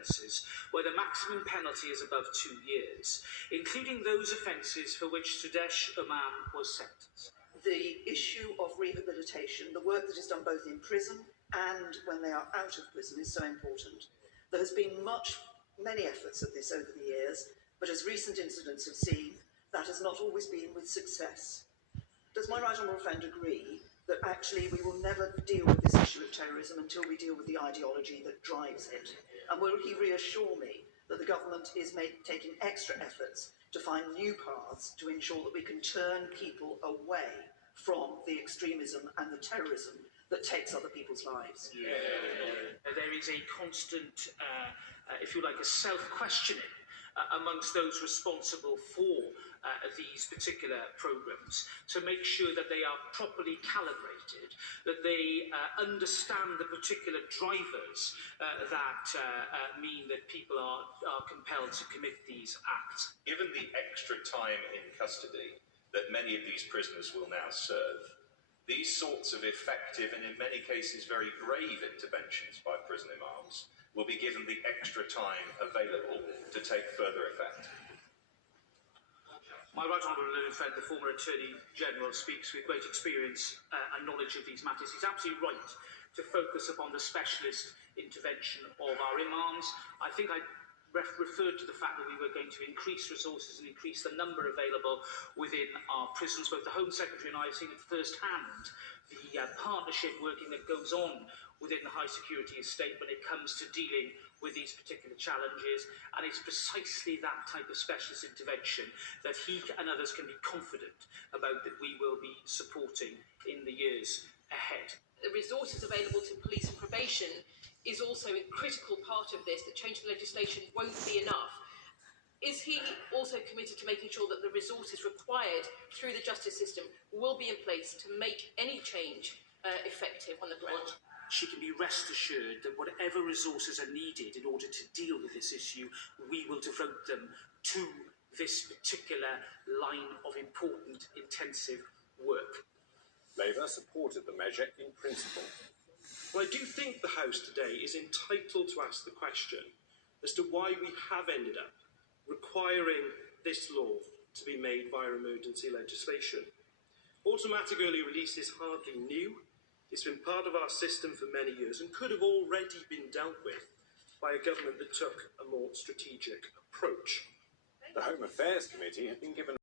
offences where the maximum penalty is above 2 years, including those offences for which Sudesh Oman was sentenced. The issue of rehabilitation, the work that is done both in prison and when they are out of prison, is so important. There has been many efforts at this over the years, but as recent incidents have seen, that has not always been with success. Does my right honourable friend agree that actually we will never deal with this issue of terrorism until we deal with the ideology that drives it? And will he reassure me that the government is taking extra efforts to find new paths to ensure that we can turn people away from the extremism and the terrorism that takes other people's lives? There is a constant, if you like, a self-questioning amongst those responsible for these particular programmes to make sure that they are properly calibrated, that they understand the particular drivers that mean that people are compelled to commit these acts. Given the extra time in custody that many of these prisoners will now serve, these sorts of effective and in many cases very brave interventions by prison imams will be given the extra time available to take further effect. My right honourable learned friend, the former Attorney General, speaks with great experience and knowledge of these matters. He's absolutely right to focus upon the specialist intervention of our imams. I think I referred to the fact that we were going to increase resources and increase the number available within our prisons. Both the Home Secretary and I have seen it first hand, the partnership working that goes on within the high security estate when it comes to dealing with these particular challenges, and it's precisely that type of specialist intervention that he and others can be confident about that we will be supporting in the years ahead. The resources available to police and probation is also a critical part of this. That change of legislation won't be enough. Is he also committed to making sure that the resources required through the justice system will be in place to make any change effective on the ground? She can be rest assured that whatever resources are needed in order to deal with this issue, we will devote them to this particular line of important, intensive work. Labour supported the measure in principle. Well, I do think the House today is entitled to ask the question as to why we have ended up requiring this law to be made via emergency legislation. Automatic early release is hardly new. It's been part of our system for many years and could have already been dealt with by a government that took a more strategic approach. The Home Affairs Committee had been given